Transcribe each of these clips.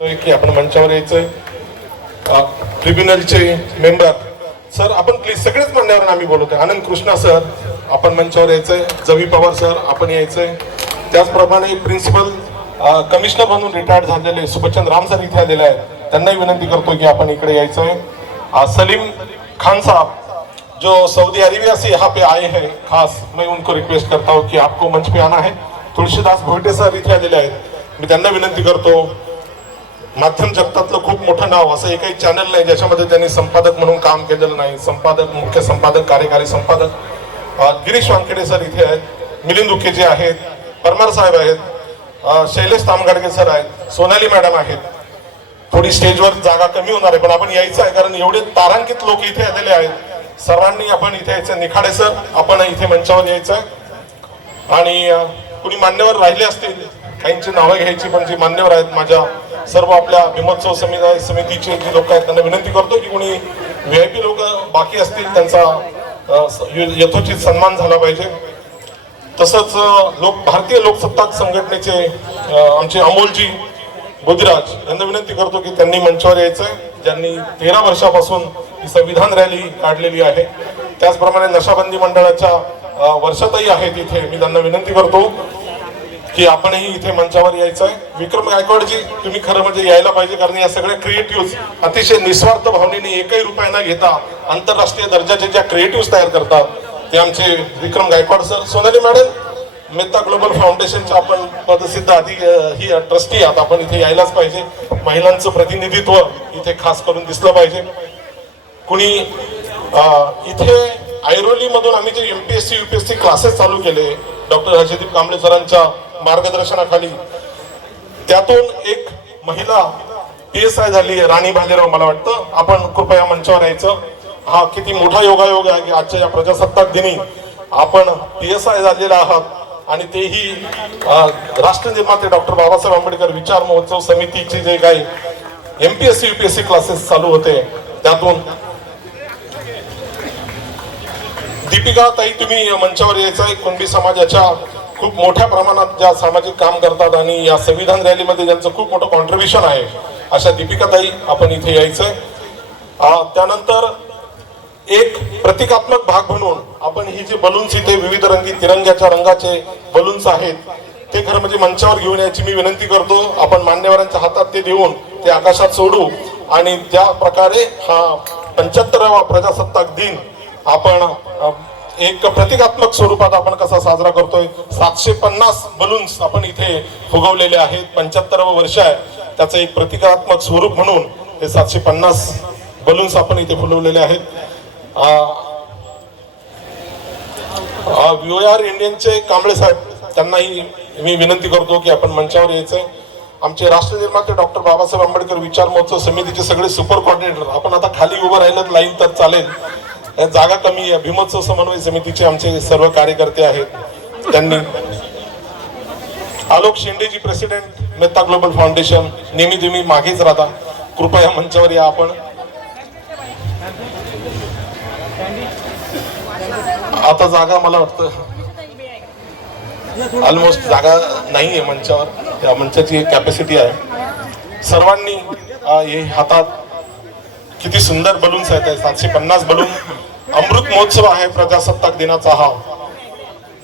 की आपण मंचावर यायचंय. ट्रिब्युनलचे मेंबर सर, आपण प्लीज सगळेच मान्यवर आम्ही बोलतोय. आनंद कृष्णा सर, आपण मंचावर यायचंय. जवी पवार सर, आपण यायचंय. त्याचप्रमाणे प्रिन्सिपल कमिशनर म्हणून रिटायर्ड झालेले सुबचंद राम सर इथे आलेले आहेत. त्यांनाही विनंती करतो की आपण इकडे यायचंय. सलीम खान साहब जो सऊदी अरेबिया से यहाँ पे आए हैं, खास मैं उनको रिक्वेस्ट करता हूँ कि आपको मंच पे आना है. तुळशीदास भोईटे सर इथे आलेले आहेत. मी त्यांना विनंती करतो. माध्यम जगतातलं खूप मोठं नाव, असं एकही चॅनल नाही ज्याच्यामध्ये त्यांनी संपादक म्हणून काम केलेलं नाही. संपादक, मुख्य संपादक, कार्यकारी संपादक गिरीश वानखेडे सर इथे आहेत. मिलिंद उकेजे आहेत. परमार साहेब आहेत. शैलेश तामगाडगे सर आहेत. सोनाली मॅडम आहेत. थोडी स्टेजवर जागा कमी होणार आहे, पण आपण यायचं आहे कारण एवढे तारांकित लोक इथे आलेले आहेत. सर्वांनी आपण इथे यायचं. निखाडे सर, आपण इथे मंचावर यायचं. आणि कुणी मान्यवर राहिले असतील, काहींची नावं घ्यायची, पण जे मान्यवर आहेत माझ्या सर्व आपल्या भीमोत्सव समितीचे जे लोक आहेत त्यांना विनंती करतो की कोणी VIP लोक बाकी असतील त्यांचा यथोचित सन्मान झाला पाहिजे. तसंच भारतीय लोकसत्ताक संघटनेचे आमचे अमोलजी गुजराज यांना विनंती करतो की त्यांनी मंचावर यायचंय, ज्यांनी 13 वर्षापासून ही संविधान रॅली काढलेली आहे. त्याचप्रमाणे नशाबंदी मंडळाच्या वर्षातही आहेत इथे. मी त्यांना विनंती करतो की आपणही इथे मंचावर यायचं आहे. विक्रम गायकवाडजी, तुम्ही खरं म्हणजे यायला पाहिजे, कारण या सगळ्या क्रिएटिव्ह अतिशय निस्वार्थ भावनेने एकही रुपया न घेता आंतरराष्ट्रीय दर्जाचे ज्या क्रिएटिव्ह तयार करतात ते आमचे Vikram Gaikwad sir. Sonali madam, Mehta global फाउंडेशनच्या आपण पदसिद्ध आधी ही ट्रस्टी आहात, आपण इथे यायलाच पाहिजे. महिलांचं प्रतिनिधित्व इथे खास करून दिसलं पाहिजे. कुणी इथे ऐरोली मधून आम्ही जे MPSC UPSC क्लासेस चालू केले डॉक्टर हर्षदीप कांबळे सरांच्या मार्गदर्शनाखाली, त्यातून एक महिला PSI झाली, राणी भालेराव. मला वाटतं आपण कृपया मंचावर यायचं. हा किती मोठा योगायोग आहे की आजच्या या प्रजासत्ताक दिनी आपण PSI झालेला आहात, आणि तेही राष्ट्र निर्माते डॉक्टर बाबासाहेब आंबेडकर विचार महोत्सव समितीचे जे काही MPSC UPSC क्लासेस चालू होते त्यातून. दीपिका ताई, तुम्ही मंचावर यायचं. कुणबी समाजाच्या खूप मोठ्या प्रमाणात ज्या सामाजिक काम करतात आणि या संविधान रॅलीमध्ये ज्यांचं खूप मोठं कॉन्ट्रीब्युशन आहे, अशा दीपिका ताई आपण इथे यायचंय. त्यानंतर एक प्रतिकात्मक भाग म्हणून आपण ही जे बलून्स इथे विविध रंगी तिरंग्याच्या रंगाचे बलून्स आहेत ते खरं म्हणजे मंचावर घेऊन यायची मी विनंती करतो. आपण मान्यवरांच्या हातात ते देऊन ते आकाशात सोडू आणि त्या प्रकारे हा 75वा प्रजासत्ताक दिन आपण एक प्रतिकात्मक स्वरूपात आपण कसा साजरा करतोय. 750 बलून्स आपण इथे फुगवलेले आहेत. 75वं वर्ष आहे, त्याचं एक प्रतिकात्मक स्वरूप म्हणून हे 750 बलून्स आपण इथे फुलवलेले आहेत. VR इंडियनचे कांबळे साहेब, त्यांनाही मी विनंती करतो की आपण मंचावर यायचंय. आमचे राष्ट्र निर्माते डॉक्टर बाबासाहेब आंबेडकर विचार महोत्सव समितीचे सगळे सुपर कोऑर्डिनेटर, आपण आता खाली उभं राहिलं लाईन तर चालेल, जागा कमी आहे. भीमोत्सव समन्वय समितीचे आमचे सर्व कार्यकर्ते आहेत. त्यांनी Alok Shendeji, president Mehta global foundation, नेहमी तुम्ही मागेच राहता, कृपया मंचावर या. आपण आता जागा मला वाटतं ऑलमोस्ट जागा नाहीये मंचावर. या मंचाची कॅपॅसिटी आहे. सर्वांनी हे हातात किती सुंदर बलून्स आहेत. 750 बलून. अमृत महोत्सव आहे प्रजासत्ताक दिनाचा हा.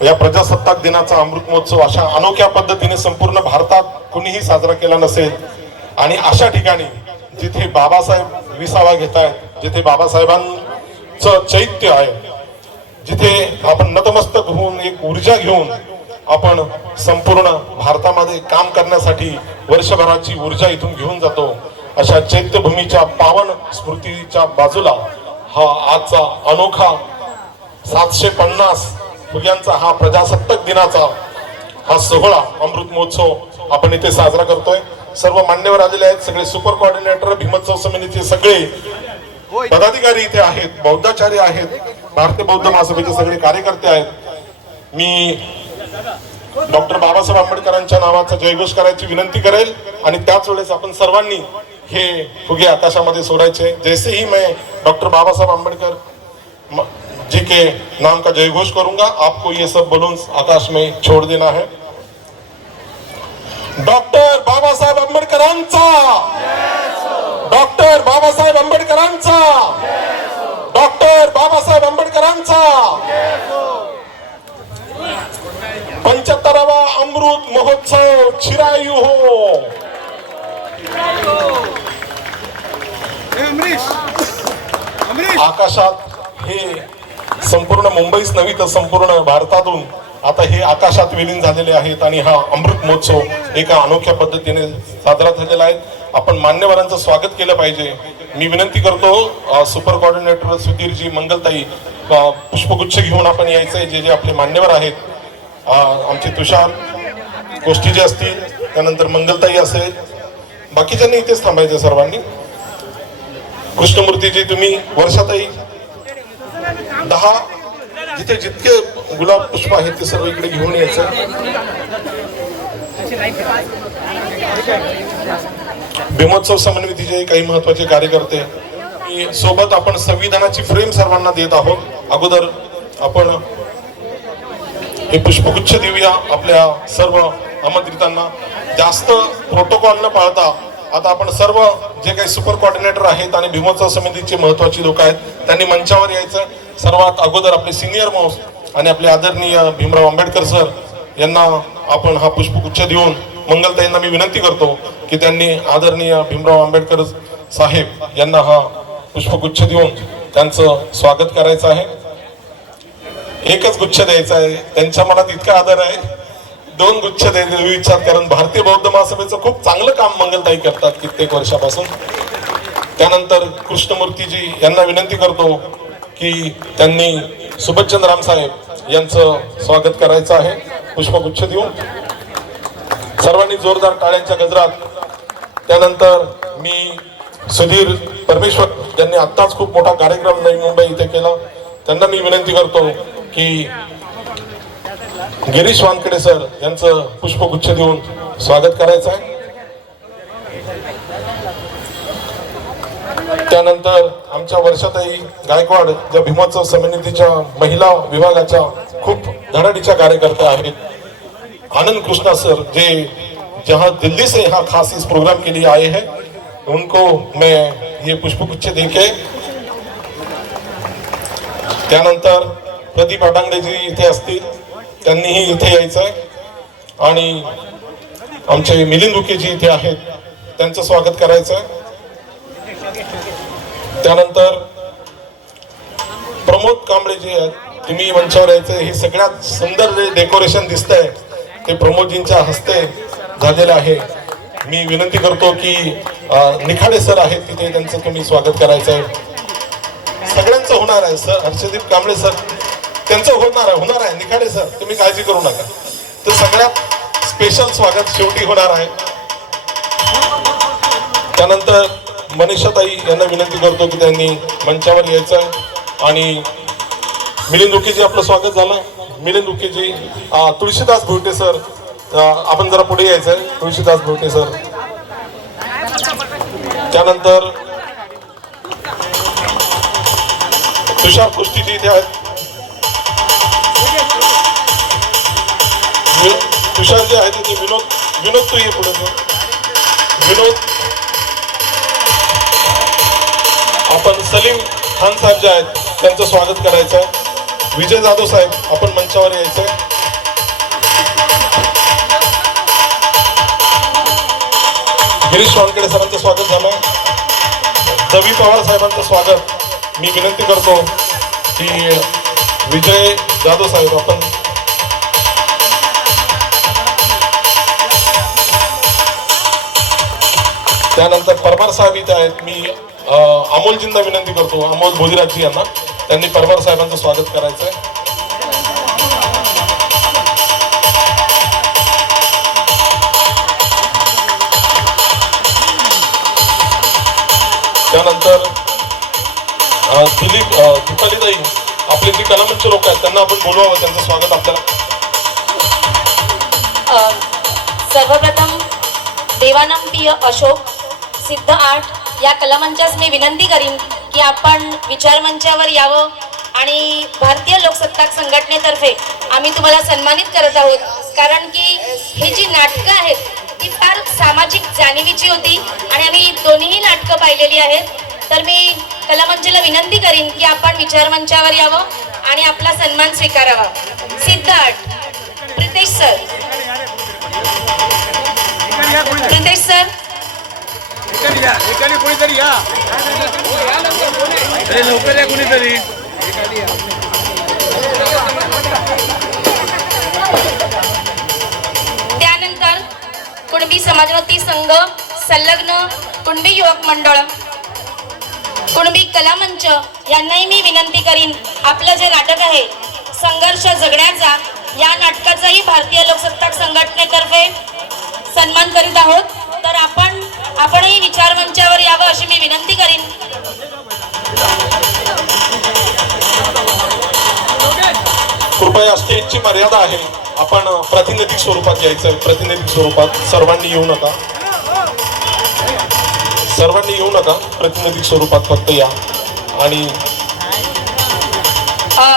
या प्रजासत्ताक दिनाचा अमृत महोत्सव अशा अनोख्या पद्धतीने संपूर्ण भारतात कुणीही साजरा केला नसेल. आणि अशा ठिकाणी जिथे बाबासाहेब विसावा घेत आहेत, जिथे बाबासाहेबांचं चैत्य आहे, जिथे आपण नतमस्तक होऊन एक ऊर्जा घेऊन आपण संपूर्ण भारतामध्ये काम करण्यासाठी वर्षभराची ऊर्जा इथून घेऊन जातो, अशा चैत्यभूमीच्या पावन स्मृतीच्या बाजूला हा आजचा अनोखा 750 फुग्यांचा हा प्रजासत्ताक दिनाचा हा सोहळा अमृत महोत्सव आपण इथे साजरा करतोय. सर्व मान्यवर आलेले आहेत. सगळे सुपर कोऑर्डिनेटर, भीमोत्सव समितीचे सगळे पदाधिकारी इथे आहेत. बौद्धाचार्य आहेत. भारतीय बौद्ध महासभेचे सगळे कार्यकर्ते आहेत. मी डॉक्टर बाबासाहेब आंबेडकरांच्या नावाचा जयघोष करायची विनंती करेल आणि त्याच वेळेस आपण सर्वांनी हे फुगे आकाशामध्ये सोडायचे. जैसे ही मैं डॉक्टर बाबासाहेब आंबेडकर जी के नाम का जयघोष करूंगा, आपको ये सब बलून्स आकाश में छोड़ देना है. डॉक्टर बाबासाहेब आंबेडकरांचा, डॉक्टर बाबासाहेब आंबेडकरांचा, डॉक्टर बाबासाहेब आंबेडकरांचा 75वा अमृत महोत्सव चिरायू हो. आकाशात हे संपूर्ण मुंबईच नव्हे तर संपूर्ण भारतातून आता हे आकाशात विलीन झालेले आहेत आणि हा अमृत महोत्सव एका अनोख्या पद्धतीने साजरा झालेला आहे. आपण मान्यवरांचं स्वागत केलं पाहिजे. मी विनंती करतो सुपर कोऑर्डिनेटर सुधीरजी, मंगलताई, पुष्पगुच्छ घेऊन आपण यायचंय. जे जे आपले मान्यवर आहेत, आमचे तुषार गोष्टी जे असतील, त्यानंतर मंगलताई असेल, बाकीच्यांनी इथेच थांबायचं सर्वांनी. कृष्णमूर्तीजी, तुम्ही वर्षाताई 10 जिथे जितके गुलाब पुष्प आहेत ते सर्व इकडे घेऊन यायचं. भीमोत्सव समन्वितीचे काही महत्वाचे कार्यकर्ते सोबत आपण संविधानाची फ्रेम सर्वांना देत आहोत. अगोदर आपण हे पुष्पगुच्छ देऊया आपल्या सर्व आमंत्रितांना. जास्त प्रोटोकॉल न पाळता आता आपण सर्व जे काही सुपर कोऑर्डिनेटर आहेत आणि भीमोत्सव समितीचे महत्वाची लोक आहेत त्यांनी मंचावर यायचं. सर्वात अगोदर आपले सिनियर मोस्ट आणि आपले आदरणीय भीमराव आंबेडकर सर यांना आपण हा पुष्पगुच्छ देऊन, मंगलताईंना मी विनंती करतो की त्यांनी आदरणीय भीमराव आंबेडकर साहेब यांना हा पुष्पगुच्छ देऊन त्यांचं स्वागत करायचं आहे. एकच गुच्छ द्यायचा आहे, त्यांच्या मनात इतका आदर आहे, 2 गुच्छ द्यायचे विचार, कारण भारतीय बौद्ध महासभेचं खूप चांगलं काम मंगलताई करतात कित्येक वर्षापासून. त्यानंतर कृष्णमूर्तीजी यांना विनंती करतो की त्यांनी सुभाषचंद्र राम साहेब यांचं स्वागत करायचं आहे पुष्पगुच्छ देऊन. सर्वांनी जोरदार टाळ्यांच्या गजरात. त्यानंतर मी सुधीर परमेश्वर यांनी आत्ताच खूप मोठा कार्यक्रम नवी मुंबई इथे केला, त्यांना मी विनंती करतो की गिरीश वानखेडे सर यांचं पुष्पगुच्छ देऊन स्वागत करायचं आहे. त्यानंतर आमच्या वर्षाताई गायकवाड ज्या भीमोत्सव समितीच्या महिला विभागाच्या खूप धडाडीच्या कार्यकर्त्या आहेत. आनंद कृष्णा सर जे जहां दिल्ली से यहाँ खास इस प्रोग्राम के लिए आए हैं, उनको मैं ये पुष्पगुच्छ देके. त्यानंतर प्रदीप अडांगडे जी इथे असतील, त्यांनीही इथे यायचं आहे. आणि आमचे मिलिंद दुके जी इथे आहेत त्यांचं स्वागत करायचं आहे. त्यानंतर प्रमोद कांबळे जे आहेत, तुम्ही मंचावर यायचे. हे सगळ्यात सुंदर जे डेकोरेशन दिसतंय ते प्रमोदजींच्या हस्ते झालेलं आहे. मी विनंती करतो की निखाडे सर आहेत तिथे, त्यांचं तुम्ही स्वागत करायचं आहे. सगळ्यांचं होणार आहे सर. हर्षदीप कांबळे सर त्यांचं होणार आहे. निखाडे सर तुम्ही काळजी करू नका. तर सगळ्यात स्पेशल स्वागत शेवटी होणार आहे. त्यानंतर मनीषाताई यांना विनंती करतो की त्यांनी मंचावर यायचं आहे. आणि मिलिंद दुकेजी आपलं स्वागत झालं. मिलिंद दुकेजी, तुळशीदास भोटे सर आपण जरा पुढे यायचं आहे. तुळशीदास भोटे सर. त्यानंतर तुषार कुस्तीजी इथे आहेत. तुषार जे आहे ते विनोद तू ये पुढे. विनोद. आपण सलीम खान साहेब जे आहेत त्यांचं स्वागत करायचं आहे. विजय जाधव साहेब आपण मंचावर यायचंय. गिरीश वानखेडे सरांचं स्वागत झालं. जवी पवार साहेबांचं स्वागत मी विनंती करतो की विजय जाधव साहेब आपण. त्यानंतर परमार साहेब इथे आहेत. मी अमोलजींना विनंती करतो, अमोल भोजीराजी यांना, त्यांनी परमार साहेबांचं स्वागत करायचं आहे. त्यानंतर दीपालीताई आपले जे कलामंच लोक आहेत त्यांना आपण बोलवावं, त्यांचं स्वागत आपल्याला. सर्वप्रथम देवानंपिय अशोक सिद्ध आर्ट या कलामंचास मी विनंती करीन की आपण विचारमंचावर यावं आणि भारतीय लोकसत्ताक संघटनेतर्फे आम्ही तुम्हाला सन्मानित करत आहोत. कारण की ही जी नाटकं आहेत ती ती फार सामाजिक जाणीवीची होती आणि आम्ही दोन्हीही नाटकं पाहिलेली आहेत. तर मी कलामंचला विनंती करीन की आपण विचारमंचावर यावं आणि आपला सन्मान स्वीकारावा. सिद्धार्थ, प्रितेश सर, प्रितेश सर, कोणीतरी या लवकर या कोणीतरी. त्यानंतर कुणबी समाजवादी संघ, संलग्न कुणबी युवक मंडळ, कुणबी कलामंच यांनाही मी विनंती करीन, आपलं जे नाटक आहे संघर्ष जगण्याचा, या नाटकाचाही भारतीय लोकसत्ताक संघटनेतर्फे सन्मान करीत आहोत. तर आपणही विचारमंचावर यावं अशी मी विनंती करीन. कृपया स्टेजची मर्यादा आहे, आपण प्रातिनिधिक स्वरूपात यायचं आहे. प्रातिनिधिक स्वरूपात सर्वांनी येऊ नका, सर्वांनी येऊ नका, प्रातिनिधिक स्वरूपात फक्त या. आणि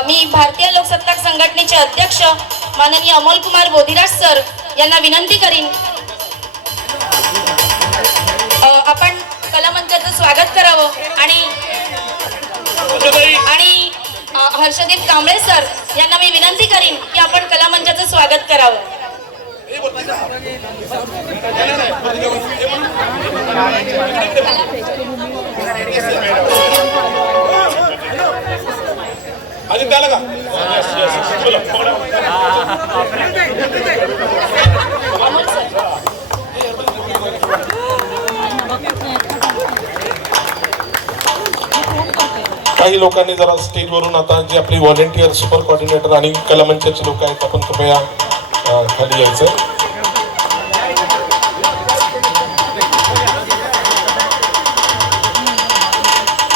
मी भारतीय लोकसत्ताक संघटनेचे अध्यक्ष माननीय अमोल कुमार बोधिराज सर यांना विनंती करीन, आपण कलामंचाचं स्वागत करावं. आणि हर्षदीप कांबळे सर यांना मी विनंती करीन की आपण कलामंचाचं स्वागत करावं. आणि त्याला का काही लोकांनी जरा स्टेजवरून आता जे आपली व्हॉलेंटियर, सुपर कोऑर्डिनेटर आणि कलामंचाचे लोक आहेत, आपण कृपया खाली यायचं.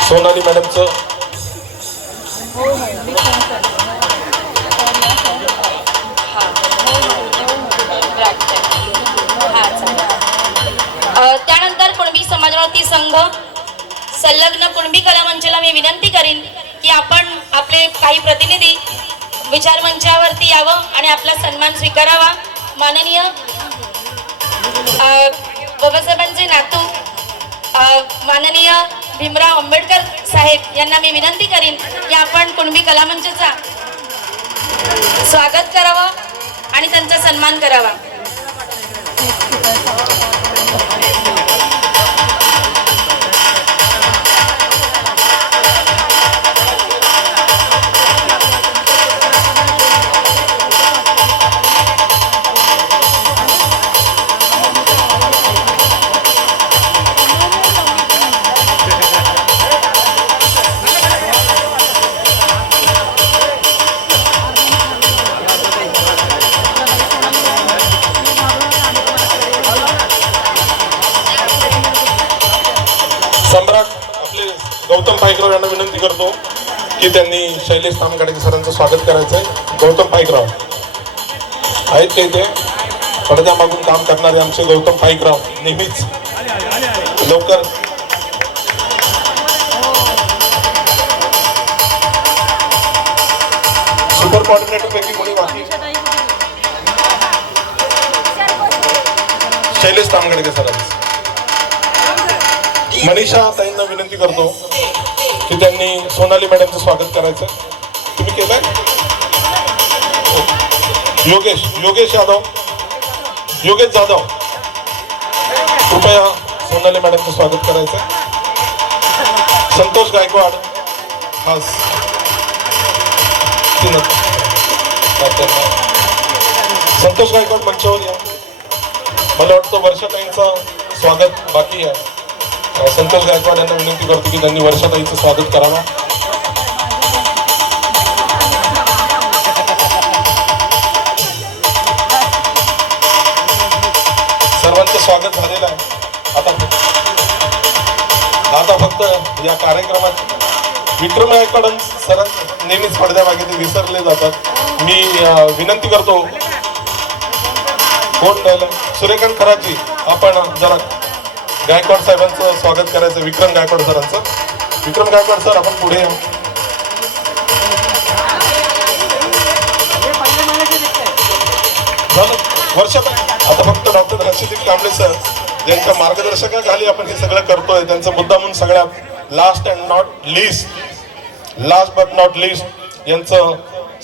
सोनाली मॅडमचं त्यानंतर कुणबी समाजवादी संघ, संलग्न कुणबी कलामंचाला मी विनंती करीन की आपण आपले काही प्रतिनिधी विचारमंचावरती यावं आणि आपला सन्मान स्वीकारावा. माननीय बाबासाहेबांचे नातू माननीय भीमराव आंबेडकर साहेब यांना मी विनंती करीन की आपण कुणबी कलामंचाचा स्वागत करावं आणि त्यांचा सन्मान करावा. सम्राट आपले गौतम पाईकराव यांना विनंती करतो की त्यांनी शैलेश तामगाडे सरांचं स्वागत करायचं आहे. गौतम पाईकराव आहेत ते इथे पडद्यामागून काम करणारे आमचे गौतम पाईकराव नेहमीच लवकर. सुपर कोऑर्डिनेटर पैकी कोणी बाकी? शैलेश तामगाडे सरांचं. मनीषा ताईंना विनंती करतो की त्यांनी सोनाली मॅडमचं स्वागत करायचं. तुम्ही केलंय? योगेश जाधव कृपया सोनाली मॅडमचं स्वागत करायचं. संतोष गायकवाड खास संतोष गायकवाड मंचावर या. मला वाटतं वर्षाताईंचं स्वागत बाकी आहे. संतोष गायकवाड यांना विनंती करतो की त्यांनी वर्षाताईचं स्वागत करावं. सर्वांचं स्वागत झालेलं आहे. आता फक्त या कार्यक्रमात विक्रम गायकवाड सर नेहमीच पडद्यामागे ते विसरले जातात. मी विनंती करतो कोण राहिलं, सूर्यकांत खराजी, आपण जरा गायकवाड साहेबांचं स्वागत करायचं. विक्रम गायकवाड सरांचं. विक्रम गायकवाड सर आपण पुढे या. झालं आता फक्त डॉक्टर हर्षदीप कांबळे सर यांच्या मार्गदर्शकाखाली आपण हे सगळं करतोय. त्यांचं मुद्दामून सगळ्यात लास्ट बट नॉट लिस्ट यांचं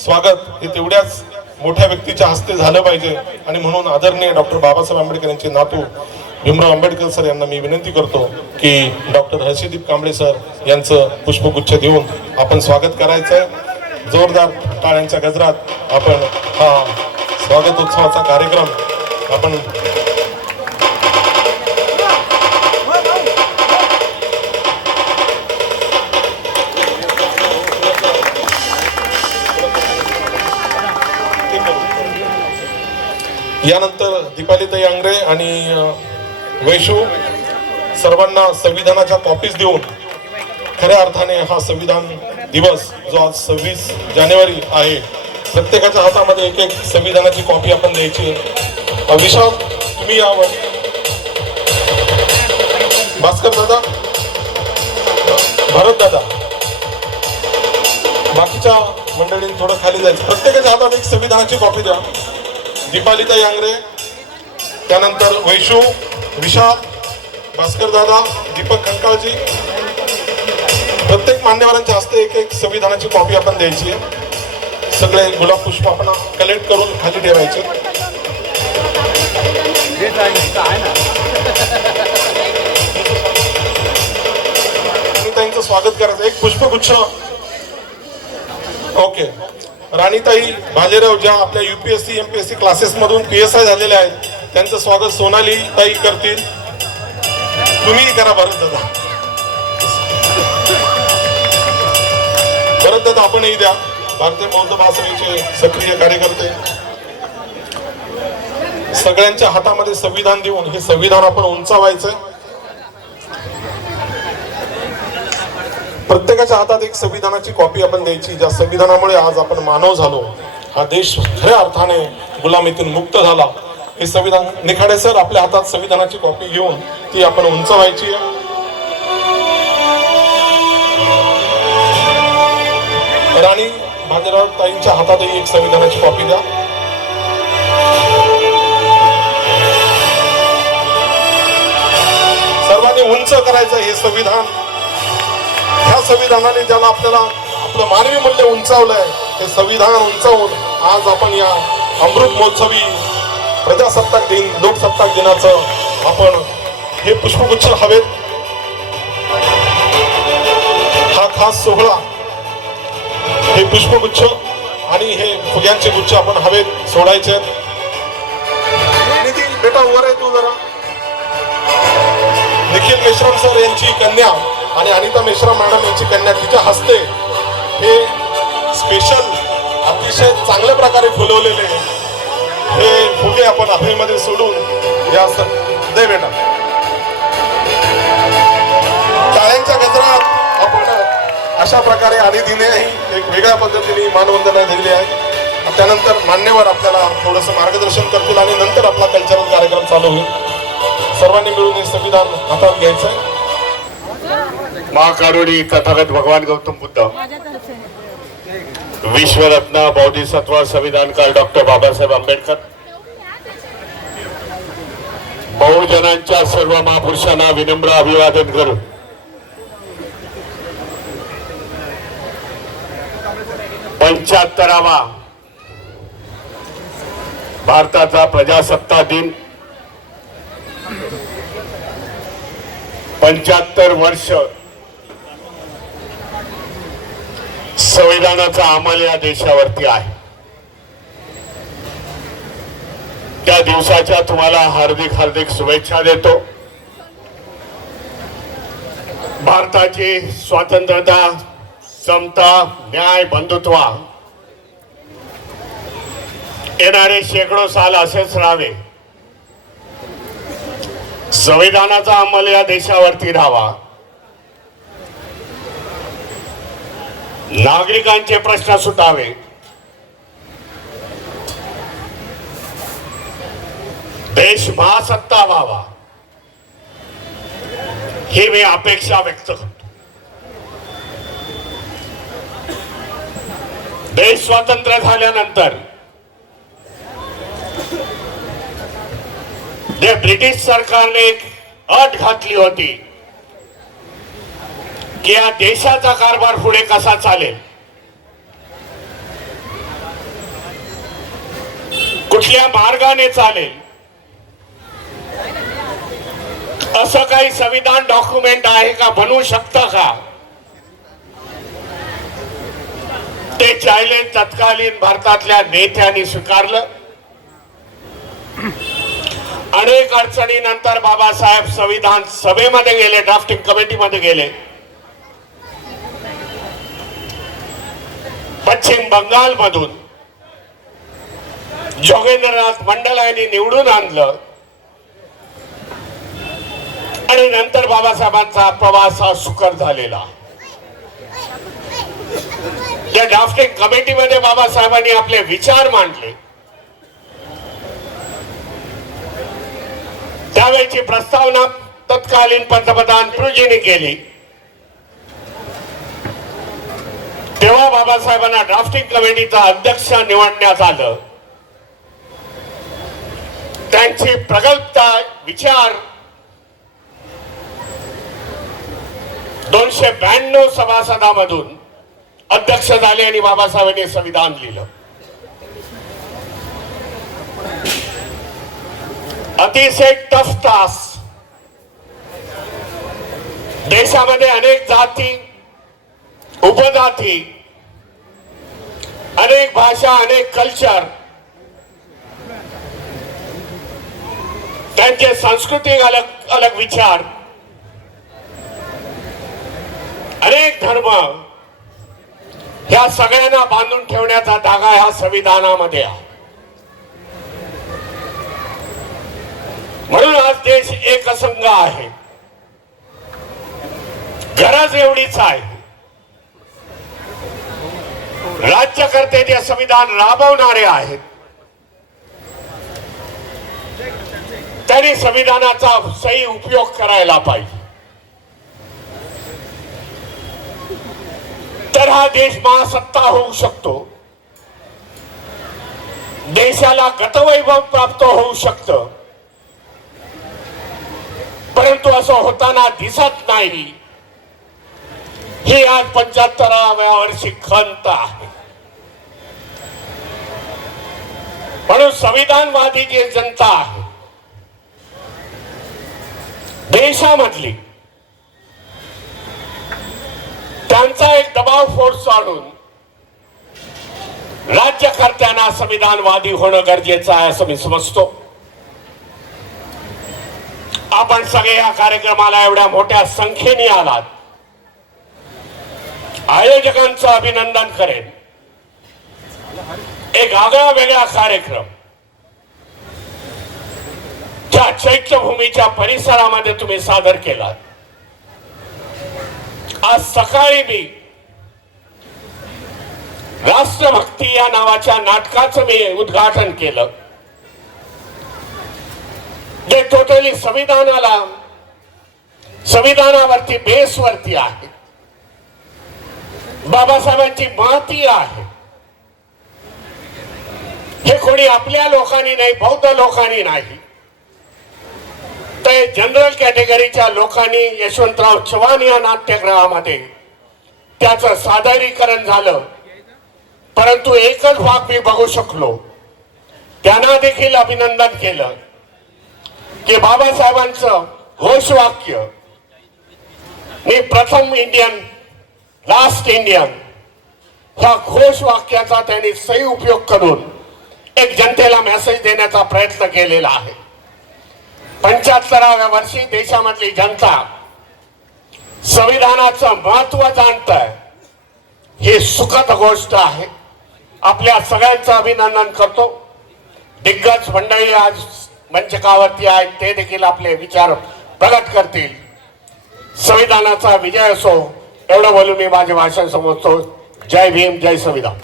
स्वागत हे तेवढ्याच मोठ्या व्यक्तीच्या हस्ते झालं पाहिजे. आणि म्हणून आदरणीय डॉक्टर बाबासाहेब आंबेडकर यांचे नातू भीमराव आंबेडकर सर यांना मी विनंती करतो की डॉक्टर हर्षदीप कांबळे सर यांचं पुष्पगुच्छ देऊन आपण स्वागत करायचंय. जोरदार टाळ्यांच्या गजरात आपण हा स्वागतोत्सवाचा कार्यक्रम आपण यानंतर दीपालीताई आंग्रे आणि वैशू सर्वांना संविधानाच्या कॉपीज देऊन खऱ्या अर्थाने हा संविधान दिवस जो आज 26 जानेवारी आहे प्रत्येकाच्या हातामध्ये एक एक संविधानाची कॉपी आपण द्यायची. विशाल तुम्ही यावर, भास्कर दादा, भरत दादा, बाकीच्या मंडळींनी थोडं खाली जायचं. प्रत्येकाच्या हातात एक संविधानाची कॉपी द्या. दीपालीताई आंग्रे, त्यानंतर वैशू, विशाल, भास्कर दादा, दीपक खंकाळजी, प्रत्येक मान्यवरांच्या हस्ते एक एक संविधानाची कॉपी आपण द्यायची आहे. सगळे गुलाब पुष्प आपण कलेक्ट करून खाली ठेवायचे. त्यांचं स्वागत करायचं. एक पुष्पगुच्छ. ओके. राणीताई भालेराव ज्या आपल्या UPSC MPSC क्लासेस मधून PSI झालेल्या आहेत त्यांचं स्वागत सोनाली ताई करतील. तुम्ही करा. भरत दादा आपणही द्या. भारतीय बौद्ध महासभेचे सक्रिय कार्यकर्ते. सगळ्यांच्या हातामध्ये संविधान देऊन हे संविधान आपण उंचावायचं. प्रत्येकाच्या हातात एक संविधानाची कॉपी आपण द्यायची. ज्या संविधानामुळे आज आपण मानव झालो, हा देश खऱ्या अर्थाने गुलामीतून मुक्त झाला. हे संविधान निखाडे सर आपल्या हातात संविधानाची कॉपी घेऊन ती आपण उंचवायची आहे. राणी भालेराव ताईंच्या हातातही एक संविधानाची कॉपी द्या. सर्वांनी उंच करायचं हे संविधान. ह्या संविधानाने ज्याला आपल्याला आपलं मानवी मूल्य उंचावलंय ते संविधान उंचावून आज आपण या अमृत महोत्सवी प्रजासत्ताक दिन, लोकसत्ताक दिनाचं आपण हे पुष्पगुच्छ हवेत. हा खास सोहळा, हे पुष्पगुच्छ आणि हे फुग्यांचे गुच्छ आपण हवेत सोडायचे. निधी बेटा वर आहे तू जरा. निखिल मेश्राम सर यांची कन्या आणि अनिता मेश्राम मॅडम यांची कन्या, तिच्या हस्ते हे स्पेशल अतिशय चांगल्या प्रकारे फुलवलेले हे फुगे आपण हवेमध्ये सोडून या दे बेटा. टाळ्यांच्या गजरात आपण अशा प्रकारे आणि दिनेही एक वेगळ्या पद्धतीने मानवंदना दिली आहे. त्यानंतर मान्यवर आपल्याला थोडंसं मार्गदर्शन करतील आणि नंतर आपला कल्चरल कार्यक्रम चालू होईल. सर्वांनी मिळून हे संविधान हातात घ्यायचंय. महाकारुणी तथागत भगवान गौतम बुद्ध, विश्वरत्न बौद्धिसत्व संविधानकार डॉक्टर बाबासाहेब आंबेडकर, बहुजनांच्या सर्व महापुरुषांना विनम्र अभिवादन करून पंच्याहत्तरावा भारताचा प्रजासत्ताक दिन, 75 वर्ष संविधानाचा अंमल या देशावरती आहे. त्या दिवसाच्या तुम्हाला हार्दिक हार्दिक शुभेच्छा देतो. भारताची स्वातंत्र्यता, समता, न्याय, बंधुत्व येणारे शेकडो साल असेच राहावे. संविधानाचा अंमल या देशावरती राहावा. नागरिकांचे प्रश्न सुटावे. देश महासत्ता व्हावा ही मी अपेक्षा व्यक्त करतो. देश स्वतंत्र झाल्यानंतर जे ब्रिटिश सरकारने एक अट घातली होती की या देशाचा कारभार पुढे कसा चालेल, कुठल्या मार्गाने चालेल, असं काही संविधान डॉक्युमेंट आहे का, बनवू शकता का? ते चॅलेंज तत्कालीन भारतातल्या नेत्यांनी स्वीकारलं. अनेक अडचणीनंतर बाबासाहेब संविधान सभेमध्ये गेले, ड्राफ्टिंग कमिटीमध्ये गेले. पश्चिम बंगाल मधून जोगेंद्रनाथ मंडल यांनी निवडून आणलं आणि नंतर बाबासाहेबांचा प्रवास हा सुकर झालेला. या ड्राफ्टिंग कमिटीमध्ये बाबासाहेबांनी आपले विचार मांडले. त्यावेळची प्रस्तावना तत्कालीन पंतप्रधान प्रुजींनी केली. तेव्हा बाबासाहेबांना ड्राफ्टिंग कमिटीचा अध्यक्ष निवडण्यात आलं. त्यांची प्रगल्भता विचार 292 सभासदांमधून अध्यक्ष झाले आणि बाबासाहेबांनी संविधान लिहिलं. अतिशय टफ तास. देशामध्ये अनेक जाती, उपजाती, अनेक भाषा, अनेक कल्चर, त्यांचे सांस्कृतिक अलग अलग विचार, अनेक धर्म, ह्या सगळ्यांना बांधून ठेवण्याचा धागा ह्या संविधानामध्ये आहे. म्हणून आज देश एकसंघ आहे. गरज एवढीच आहे, राज्यकर्ते जे संविधान राबवणारे आहेत त्यांनी संविधानाचा सही उपयोग करायला पाहिजे. तर हा देश महासत्ता होऊ शकतो, देशाला गतवैभव प्राप्त होऊ शकतं. परंतु असं होताना दिसत नाही. ही आज 75व्या वर्षी खंत आहे. म्हणून संविधानवादी जी जनता आहे देशामधली, त्यांचा एक दबाव फोर्स आणून राज्यकर्त्यांना संविधानवादी होणं गरजेचं आहे असं मी समजतो. आपण सगळे या कार्यक्रमाला एवढ्या मोठ्या संख्येने आलात, आयोजकांचं अभिनंदन करेन. एक आगळा वेगळा कार्यक्रम ज्या चैत्यभूमीच्या परिसरामध्ये तुम्ही सादर केलात. आज सकाळी मी राष्ट्रभक्ती या नावाच्या नाटकाचं मी उद्घाटन केलं, जे टोटली संविधानावरती बेसवरती आहे. बाबासाहेबांची महती आहे. हे कोणी आपल्या लोकांनी नाही, बौद्ध लोकांनी नाही, तर जनरल कॅटेगरीच्या लोकांनी यशवंतराव चव्हाण या नाट्यगृहामध्ये त्याचं सादरीकरण झालं. परंतु एकच भाग मी बघू शकलो. त्यांना देखील अभिनंदन केलं की बाबासाहेबांचं घोषवाक्य, मी प्रथम इंडियन लास्ट इंडियन, ह्या घोषवाक्याचा त्यांनी सही उपयोग करून एक जनतेला मेसेज देण्याचा प्रयत्न केलेला आहे. 75व्या वर्षी देशामधली जनता संविधानाचं महत्व जाणत आहे. ही सुखद गोष्ट आहे. आपल्या सगळ्यांचं अभिनंदन करतो. दिग्गज मंडळी आज मंचकावरती आहेत, ते देखील आपले विचार प्रगट करतील. संविधानाचा विजय असो एवढं बोलून मी माझे भाषण समजतो. जय भीम, जय संविधान.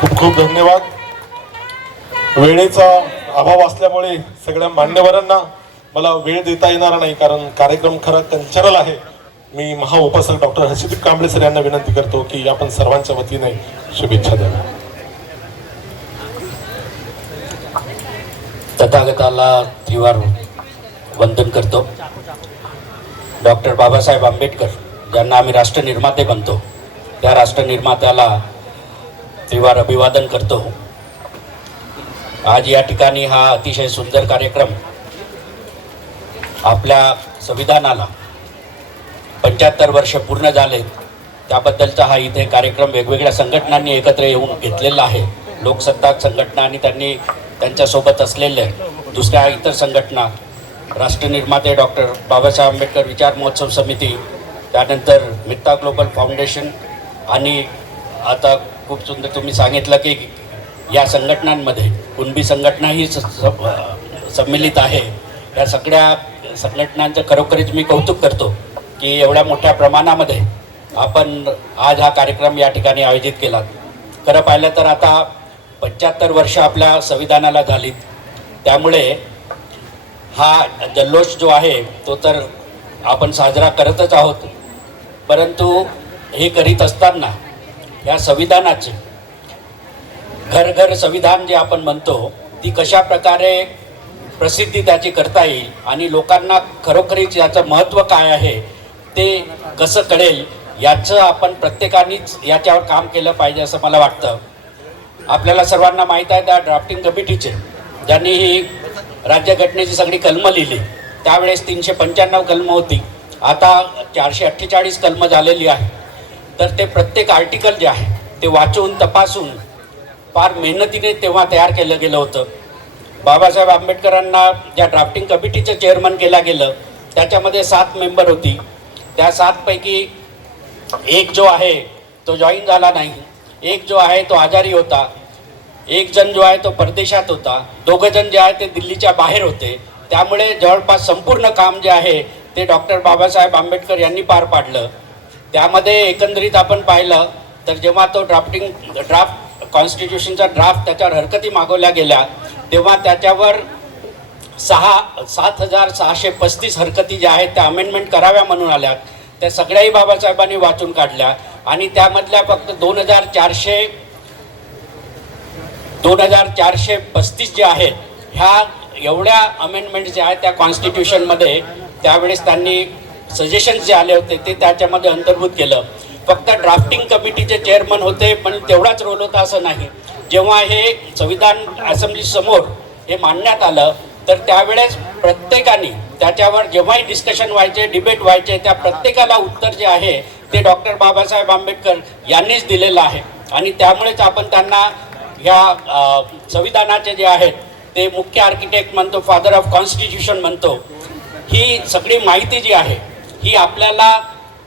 खूप खूप धन्यवाद. वेळेचा अभाव असल्यामुळे सगळ्या मान्यवरांना मला वेळ देता येणार नाही, कारण कार्यक्रम खरा कल्चरल आहे. मी महाउपासक डॉक्टर हर्षदीप कांबळे सर यांना विनंती करतो की आपण सर्वांच्या वतीने शुभेच्छा द्याव्या. तथागताला त्रिवार वंदन करतो. डॉक्टर बाबासाहेब आंबेडकर ज्यांना आम्ही राष्ट्रनिर्माते म्हणतो, त्या राष्ट्रनिर्मात्याला त्रिवार अभिवादन करतो. आज या ठिकाणी हा अतिशय सुंदर कार्यक्रम, आपल्या संविधानाला 75 वर्ष पूर्ण झाले त्याबद्दलचा हा इथे कार्यक्रम वेगवेगळ्या संघटनांनी एकत्र येऊन घेतलेला आहे. लोकसत्ताक संघटना आणि त्यांनी त्यांच्यासोबत असलेले दुसऱ्या इतर संघटना, राष्ट्रनिर्माते डॉक्टर बाबासाहेब आंबेडकर विचार महोत्सव समिती, त्यानंतर मित्ता ग्लोबल फाउंडेशन, आणि आता खूप सुंदर तुम्ही सांगितलं की या संघटनांमध्ये कुणबी संघटनाही सम्मिलित आहे. या सगळ्या संघटनांचं खरोखरीच मी कौतुक करतो की एवढ्या मोठ्या प्रमाणामध्ये आपण आज हा कार्यक्रम या ठिकाणी आयोजित केला. खरं पाहिलं तर आता 75 वर्ष आपल्या संविधानाला झालीत, त्यामुळे हा जल्लोष जो आहे तो तर आपण साजरा करतच आहोत. परंतु हे करीत असताना या संविधानाचे घर घर संविधान जे आपण म्हणतो, ती कशा प्रकारे प्रसिद्धी त्याची करता येईल आणि लोकांना खरोखरीच याचं महत्त्व काय आहे ते कसं कळेल, याचं आपण प्रत्येकानेच याच्यावर काम केलं पाहिजे असं मला वाटतं. आपल्याला सर्वांना माहीत आहे त्या ड्राफ्टिंग कमिटीचे ज्यांनी ही राज्यघटनेची सगळी कलमं लिहिली, त्यावेळेस 395 कलमं होती, आता 448 कलमं झालेली आहे. तर ते प्रत्येक आर्टिकल जे आहे ते वाचून तपासून फार मेहनतीने तेव्हा तयार केलं गेलं होतं. बाबासाहेब आंबेडकरांना ज्या ड्राफ्टिंग कमिटीचं चेअरमन केलं गेलं त्याच्यामध्ये 7 मेंबर होती. त्या 7 पैकी एक जो आहे तो जॉईन झाला नाही, एक जो आहे तो आजारी होता, एक जण जो आहे तो परदेशात होता, 2 जण जे आहे ते दिल्लीच्या बाहेर होते. त्यामुळे जवळपास संपूर्ण काम जे आहे ते डॉक्टर बाबासाहेब आंबेडकर यांनी पार पाडलं. त्यामध्ये एकंदरीत आपण पाहिलं तर जेव्हा तो ड्राफ्ट कॉन्स्टिट्यूशनचा ड्राफ्ट त्याच्यावर हरकती मागवल्या गेल्या तेव्हा त्याच्यावर 7,635 हरकती ज्या आहेत त्या अमेंडमेंट कराव्या म्हणून आल्या. त्या सगळ्याही बाबासाहेबांनी वाचून काढल्या आणि त्यामधल्या फक्त 2,435 जे आहेत ह्या एवढ्या अमेंडमेंट ज्या आहेत त्या कॉन्स्टिट्यूशनमध्ये त्यावेळेस त्यांनी सजेशन्स जे आले होते ते त्याच्यामध्ये अंतर्भूत केलं. फक्त ड्राफ्टिंग कमिटीचे चेअरमन होते पण तेवढाच रोल होता असं नाही. जेव्हा हे संविधान असेंब्लीसमोर हे मांडण्यात आलं तर त्यावेळेस प्रत्येकाने त्याच्यावर जेव्हाही डिस्कशन व्हायचे, डिबेट व्हायचे, त्या प्रत्येकाला उत्तर जे आहे ते डॉक्टर बाबासाहेब आंबेडकर यांनीच दिलेलं आहे. आणि त्यामुळेच आपण त्यांना ह्या संविधानाचे जे आहेत ते मुख्य आर्किटेक्ट म्हणतो, फादर ऑफ कॉन्स्टिट्यूशन म्हणतो. ही सगळी माहिती जी आहे ही आपल्याला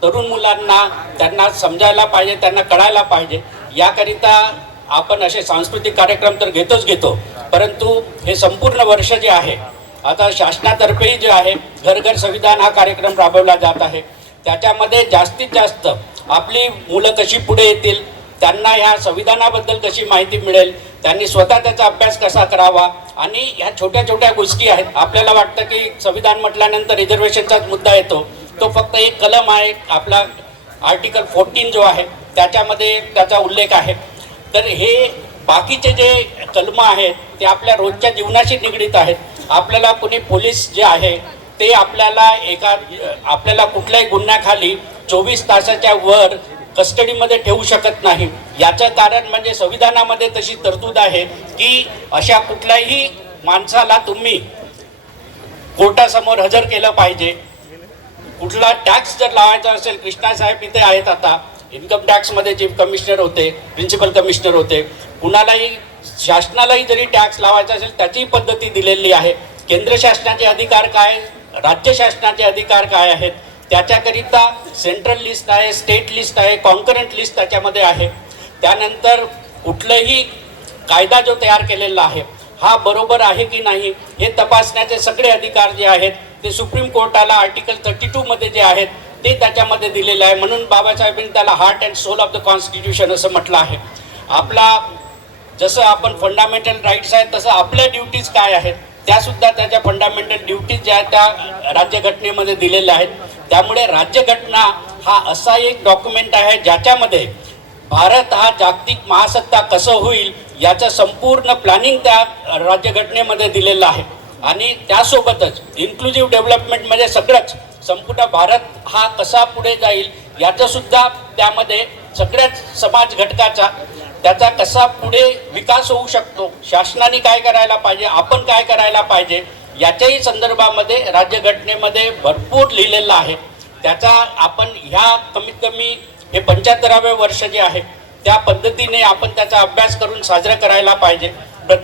तरुण मुलांना त्यांना समजायला पाहिजे, त्यांना कळायला पाहिजे. याकरिता आपण असे सांस्कृतिक कार्यक्रम तर घेतो, परंतु हे संपूर्ण वर्ष जे आहे आता शासनातर्फेही जे आहे घर घर संविधान हा कार्यक्रम राबवला जात आहे. त्याच्यामध्ये जास्तीत जास्त आपली मुलं कशी पुढे येतील, त्यांना ह्या संविधानाबद्दल कशी माहिती मिळेल, त्यांनी स्वतः त्याचा अभ्यास कसा करावा. आणि ह्या छोट्या छोट्या गोष्टी आहेत. आपल्याला वाटतं की संविधान म्हटल्यानंतर रिझर्वेशनचाच मुद्दा येतो, तो फक्त एक कलम आहे, आपला आर्टिकल 14 जो आहे त्याच्यामध्ये त्याचा उल्लेख आहे. तर हे बाकीचे जे कलमं आहेत ते आपल्या रोजच्या जीवनाशी निगडीत आहेत. आपल्याला कोणी पोलीस जे आहे ते आपल्याला कुठल्याही गुन्ह्याखाली 24 तासाच्या वर कस्टडीमध्ये ठेवू शकत नाही. याचं कारण म्हणजे संविधानामध्ये तशी तरतूद आहे की अशा कुठल्याही माणसाला तुम्ही कोर्टासमोर हजर केलं पाहिजे. कुठला टॅक्स जर लावायचा असेल, कृष्णा साहेब इथे आहेत, आता इन्कम टॅक्समध्ये चीफ कमिशनर होते, प्रिन्सिपल कमिशनर होते. कुणालाही शासनालाही जरी टॅक्स लावायचा असेल त्याची पद्धती दिलेली आहे. केंद्र शासनाचे अधिकार काय, राज्य शासनाचे अधिकार काय आहेत, त्याच्याकरिता सेंट्रल लिस्ट आहे, स्टेट लिस्ट आहे, कॉन्करंट लिस्ट त्याच्यामध्ये आहे. त्यानंतर कुठलंही कायदा जो तयार केलेला आहे हा बरोबर आहे की नाही हे तपासण्याचे सगळे अधिकार जे आहेत ते सुप्रीम कोर्टाला आर्टिकल 32 मध्ये जे आहेत ते त्याच्यामध्ये दिलेलं आहे. म्हणून बाबासाहेबांनी त्याला heart and soul of the constitution असं म्हटलं आहे. आपला जसं आपण फंडामेंटल राईट्स आहेत तसं आपल्या ड्युटीज काय आहेत त्यासुद्धा त्याच्या फंडामेंटल ड्युटीज ज्या आहेत त्या राज्यघटनेमध्ये दिलेल्या आहेत. त्यामुळे राज्यघटना हा असा एक डॉक्युमेंट आहे ज्याच्यामध्ये भारत हा जागतिक महासत्ता कसं होईल याचं संपूर्ण प्लॅनिंग त्या राज्यघटनेमध्ये दिलेलं आहे. आणि त्यासोबतच इन्क्लुझिव्ह डेव्हलपमेंटमध्ये सगळंच संपूर्ण भारत हा कसा पुढे जाईल याचं सुद्धा त्यामध्ये सगळ्याच समाज घटकाचा त्याचा कसा पुढे विकास होऊ शकतो, शासनाने काय करायला पाहिजे, आपण काय करायला पाहिजे याच्याही संदर्भामध्ये राज्यघटनेमध्ये भरपूर लिहिलेलं आहे. त्याचा आपण ह्या कमीत कमी हे 75वें वर्ष जे आहे त्या पद्धतीने आपण त्याचा अभ्यास करून साजरा करायला पाहिजे.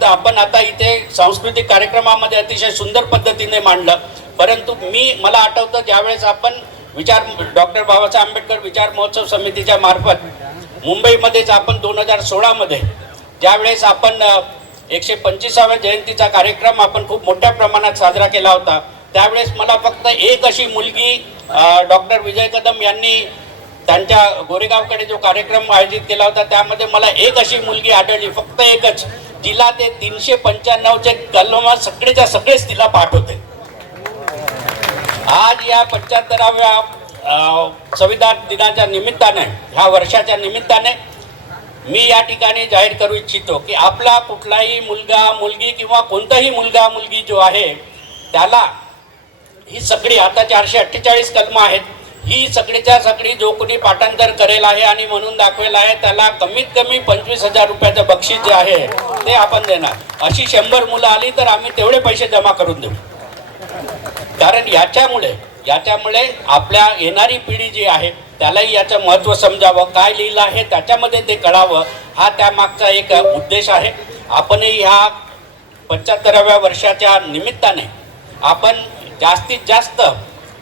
आपण आता इथे सांस्कृतिक कार्यक्रमामध्ये अतिशय सुंदर पद्धतीने मांडलं, परंतु मला आठवतं ज्यावेळेस आपण डॉक्टर बाबासाहेब आंबेडकर विचार महोत्सव समितीच्या मार्फत मुंबईमध्येच आपण 2016मध्ये ज्यावेळेस आपण 125व्या जयंतीचा कार्यक्रम आपण खूप मोठ्या प्रमाणात साजरा केला होता, त्यावेळेस मला फक्त एक अशी मुलगी डॉक्टर विजय कदम यांनी त्यांच्या गोरेगावकडे जो कार्यक्रम आयोजित केला होता त्यामध्ये मला एक अशी मुलगी आढळली, फक्त एकच, जिला ते 395चे कलम सगळेच्या सगळेच तिला पाठ होते. आज या 75व्या संविधान दिनाच्या निमित्ताने ह्या वर्षाच्या निमित्ताने मी या ठिकाणी जाहीर करू इच्छितो की आपला कुठलाही मुलगा मुलगी किंवा कोणताही मुलगा मुलगी जो आहे त्याला ही सगळी आता 448 कलमं आहेत, ही सगळीच्या सगळी जो कोणी पाठांतर करेल आहे आणि म्हणून दाखवेल आहे त्याला कमीत कमी 25,000 रुपयाचं बक्षीस जे आहे ते आपण देणार. अशी 100 मुलं आली तर आम्ही तेवढे पैसे जमा करून देऊ. कारण याच्यामुळे आपल्या येणारी पिढी जी आहे त्यालाही याचं महत्त्व समजावं, काय लिहिलं आहे त्याच्यामध्ये ते कळावं, हा त्यामागचा एक उद्देश आहे. आपणही ह्या 75व्या वर्षाच्या निमित्ताने आपण जास्तीत जास्त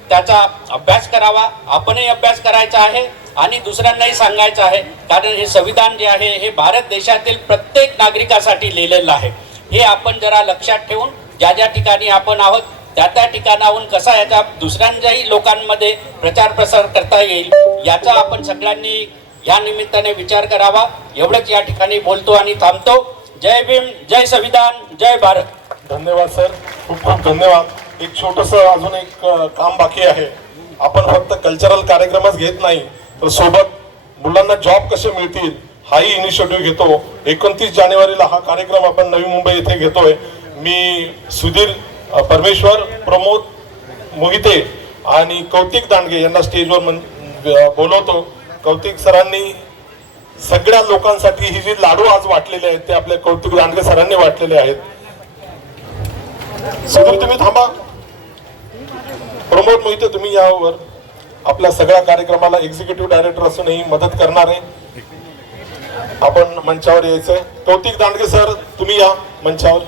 त्याचा अभ्यास करावा, आपणही अभ्यास करायचा आहे आणि दुसऱ्यांनाही सांगायचं आहे. कारण हे संविधान जे आहे हे भारत देशातील प्रत्येक नागरिकासाठी लिहिलेलं आहे. हे आपण जरा लक्षात ठेवून ज्या ज्या ठिकाणी आपण आहोत त्या ठिकाणाहून कसा याचा दुसऱ्यांच्याही लोकांमध्ये प्रचार प्रसार करता येईल याचा आपण सगळ्यांनी या निमित्ताने विचार करावा. एवढंच या ठिकाणी बोलतो आणि थांबतो. जय भीम, जय संविधान, जय भारत. धन्यवाद सर, खूप खूप धन्यवाद. एक छोटंसं अजून एक काम बाकी आहे. आपण फक्त कल्चरल कार्यक्रमच घेत नाही तर सोबत मुलांना जॉब कसे मिळतील हाही इनिशिएटिव्ह घेतो. 29 जानेवारीला हा कार्यक्रम आपण नवी मुंबई येथे घेतोय. मी सुधीर परमेश्वर, प्रमोद मोहिते आणि कौतिक दांडगे यांना स्टेजवर बोलवतो. कौतिक सरांनी सगळ्या लोकांसाठी ही जी लाडू आज वाटलेले आहेत ते आपल्या कौतिक दांडगे सरांनी वाटलेले आहेत. सुधीर तुम्ही थांबा. प्रमोद मोहिते तुम्ही यावर आपल्या सगळ्या कार्यक्रमाला एक्झिक्युटिव्ह डायरेक्टर असूनही मदत करणारे आपण मंचावर यायचंय. कौतिक दांडगे सर तुम्ही या मंचावर.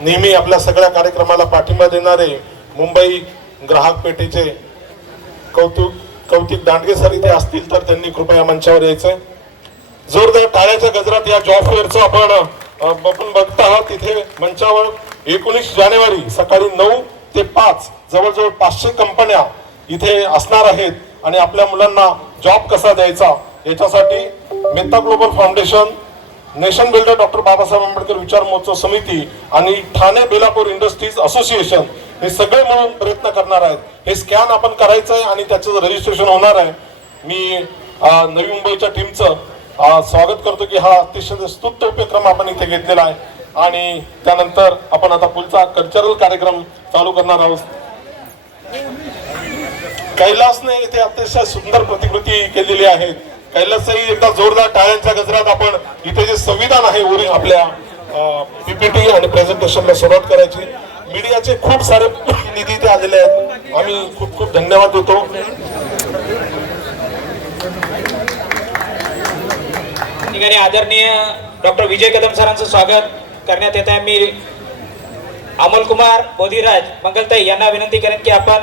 नेहमी आपल्या सगळ्या कार्यक्रमाला पाठिंबा देणारे मुंबई ग्राहक पेठेचे कौतिक दांडगे सर इथे असतील तर त्यांनी कृपया मंचावर यायचंय. जोरदार टाळ्याच्या गजरात या जॉब फेअरचं आपण बघता आहात. तिथे मंचावर 19 जानेवारी सकाळी 9 ते 5 जवळजवळ 500 कंपन्या इथे असणार आहेत आणि आपल्या मुलांना जॉब कसा द्यायचा याच्यासाठी Mehta global foundation, nation builder doctor Babasaheb Ambedkar विचार महोत्सव समिती आणि ठाणे बेलापूर इंडस्ट्रीज असोसिएशन हे सगळे मिळून प्रयत्न करणार आहेत. हे स्कॅन आपण करायचं आहे आणि त्याचं रजिस्ट्रेशन होणार आहे. मी नवी मुंबईच्या टीमचं स्वागत करतो की हा अतिशय स्तुत्य उपक्रम आपण इथे घेतलेला आहे आणि त्यानंतर आपण आता पुढचा कल्चरल कार्यक्रम चालू करणार आहोत. कैलासने इथे अतिशय सुंदर प्रतिकृती केलेली आहे. कैलासही एकदा जोरदार टाळ्यांच्या गजरात आपण इथे जे संविधान आहे आपल्या पीपीटी आणि प्रेझेंटेशनला सुरुवात करायची. मीडियाचे खूप सारे प्रतिनिधी इथे आलेले आहेत. आम्ही खूप खूप धन्यवाद देतो. ठिकाणी आदरणीय डॉक्टर विजय कदम सरांचं स्वागत करण्यात येत आहे. मी अमोल कुमार बोधीराज मंगलताई यांना विनंती करेन की आपण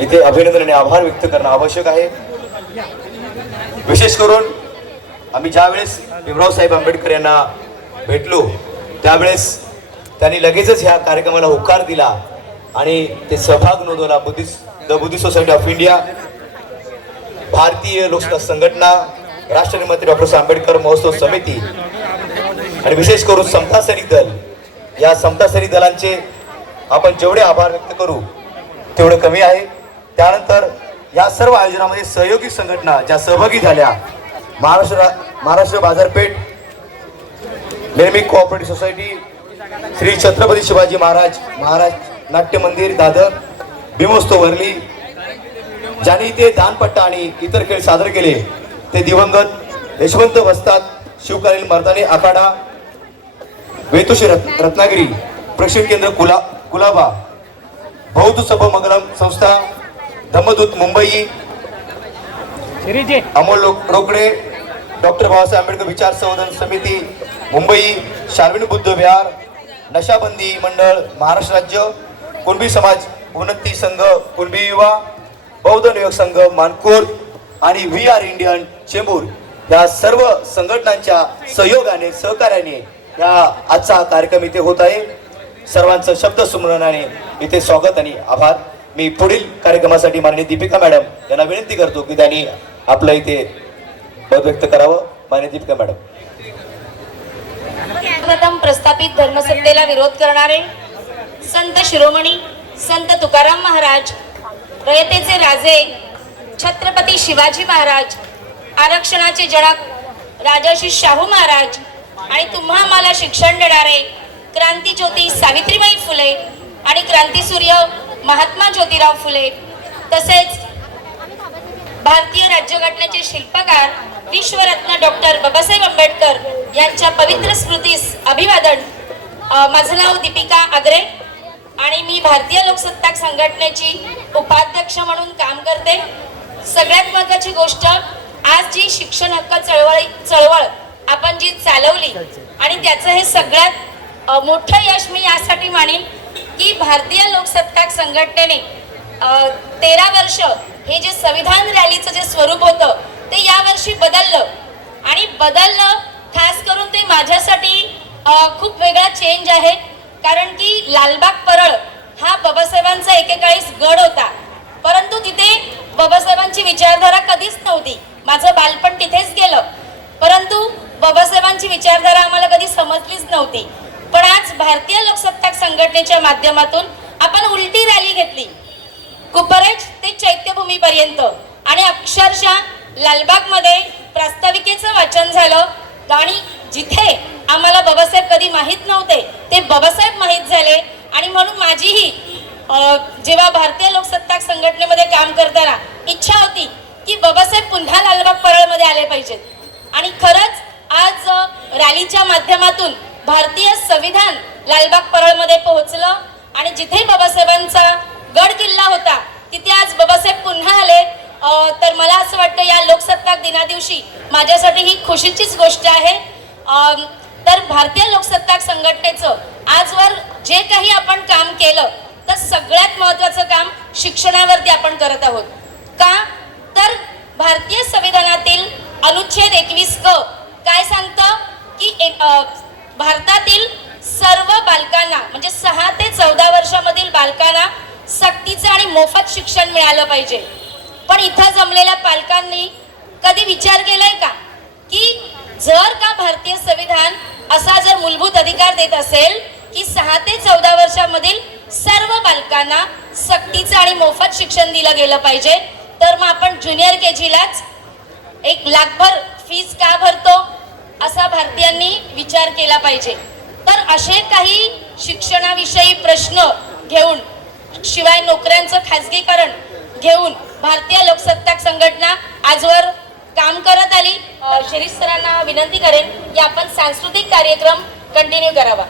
इथे अभिनंदन आणि आभार व्यक्त करणं आवश्यक आहे. विशेष करून आम्ही ज्यावेळेस भीमराव साहेब आंबेडकर यांना भेटलो त्यावेळेस त्यांनी लगेचच ह्या कार्यक्रमाला होकार दिला आणि ते सहभाग नोंदवला. Buddhist the Buddhist society of India, भारतीय लोकसेवा संघटना, राष्ट्रनिर्माते डॉक्टर साहेब आंबेडकर महोत्सव समिती आणि विशेष करून समता सैनिक दल, या समता सैनिक दलांचे आपण जेवढे आभार व्यक्त करू तेवढे कमी आहे. त्यानंतर या सर्व आयोजनामध्ये सहयोगी संघटना ज्या सहभागी झाल्या, महाराष्ट्र बाजारपेठ, नेहमी कोऑपरेटिव्ह सोसायटी, श्री छत्रपती शिवाजी महाराज नाट्य मंदिर दादर, भीमोत्सव वरली, ज्यांनी ते दानपट्टा आणि इतर खेळ सादर केले ते दिवंगत यशवंत वस्ताद, शिवकालीन मर्दानी आखाडा, वेतुशी रत्नागिरी, प्रशिक्षण केंद्र कुलाबा, बौद्ध सभा मंगलम संस्था, धम्मदूत मुंबई, अमोल रोकडे, डॉक्टर बाबासाहेब आंबेडकर विचार संवर्धन समिती मुंबई, शार्विन बुद्ध विहार, नशाबंदी मंडळ महाराष्ट्र राज्य, कुणबी समाज उन्नती संघ कुणबी युवा, बौद्ध नियोग संघ मानकोर आणि व्ही आर इंडियन चेंबूर या सर्व संघटनांच्या सहयोगाने सहकार्याने या आजचा कार्यक्रम इथे होत आहे. सर्वांचं शब्द सुमरणाने इथे स्वागत आणि आभार. मी पुढील कार्यक्रमासाठी माननीय दीपिका मॅडम यांना विनंती करतो की त्यांनी आपलं इथे मत व्यक्त करावं. माननीय दीपिका मॅडम. प्रथम प्रस्थापित धर्मसत्तेला विरोध करणारे संत शिरोमणी संत तुकाराम महाराज, रयतेचे राजे छत्रपती शिवाजी महाराज, आरक्षणाचे जनक राजर्षी शाहू महाराज आणि तुम्हा आम्हाला शिक्षण देणारे क्रांतीज्योती सावित्रीबाई फुले आणि क्रांतीसूर्य महात्मा ज्योतिराव फुले, तसेच भारतीय राज्यघटनेचे शिल्पकार विश्वरत्न डॉक्टर बाबासाहेब आंबेडकर यांच्या पवित्र स्मृतीस अभिवादन. माझं नाव दीपिका आगरे आणि मी भारतीय लोकसत्ताक संघटनेची उपाध्यक्ष म्हणून काम करते. सगळ्यात महत्त्वाची गोष्ट, आज जी शिक्षण हक्क चळवळ आपण जी चालवली आणि त्याचं हे सगळ्यात मोठं यश मी यासाठी मानेन की भारतीय लोकसत्ताक संघटनेने 13 वर्ष हे जे संविधान रॅलीचं जे स्वरूप होतं ते यावर्षी बदललं आणि बदललं खास करून ते माझ्यासाठी खूप वेगळा चेंज आहे. कारण की लालबाग परळ हा बाबासाहेबांचा एकेकाळीस गड होता, परंतु तिथे बाबासाहेबांची विचारधारा कधीच नव्हती. माझं बालपण तिथेच गेलं, परंतु बाबासाहेबांची विचारधारा आम्हाला कधी समजलीच नव्हती. पण आज भारतीय लोकसत्ताक संघटनेच्या माध्यमातून आपण उलटी रॅली घेतली, कुपरेज ते चैत्यभूमीपर्यंत, आणि अक्षरशः लालबागमध्ये प्रास्ताविकेचं वाचन झालं आणि जिथे आम्हाला बाबासाहेब कधी माहीत नव्हते ते बाबासाहेब माहीत झाले. आणि म्हणून माझीही जेव्हा भारतीय लोकसत्ताक संघटनेमध्ये काम करताना इच्छा होती की बाबासाहेब पुन्हा लालबाग परळमध्ये आले पाहिजेत. आणि खरंच आज रॅलीच्या माध्यमातून भारतीय संविधान लालबाग परळमध्ये पोहोचलं आणि जिथे बाबासाहेबांचा गड किल्ला होता तिथे आज बाबासाहेब पुन्हा आले. तर मला असं वाटतं या लोकसत्ताक दिनादिवशी माझ्यासाठी ही खुशीचीच गोष्ट आहे. तर भारतीय लोकसत्ताक संघटनेचं आजवर जे काही आपण काम केलं तर सगळ्यात महत्त्वाचं काम शिक्षणावरती आपण करत आहोत. का तर भारतीय संविधानातील अनुच्छेद 21 क काय सांगतं की भारतातील सर्व बालकांना म्हणजे 6 ते 14 वर्षामधील बालकांना सक्तीचं आणि मोफत शिक्षण मिळालं पाहिजे. पण इथं जमलेल्या पालकांनी कधी विचार केलाय का की जर का भारतीय संविधान असा जर मूलभूत अधिकार देत असेल की 6 ते 14 वर्षामधील सर्व बालकांना सक्तीचं आणि मोफत शिक्षण दिलं गेलं पाहिजे, तर मग आपण ज्युनियर KG लाच 1 लाखभर फीस का भरतो असा भारतीयांनी विचार केला पाहिजे. तर असे काही शिक्षणाविषयी प्रश्न घेऊन, शिवाय नोकऱ्यांचं खाजगीकरण घेऊन भारतीय लोकसत्ताक संघटना आजवर काम करत आली. शिरीष सरांना विनंती करेन की आपण सांस्कृतिक कार्यक्रम कंटिन्यू करावा.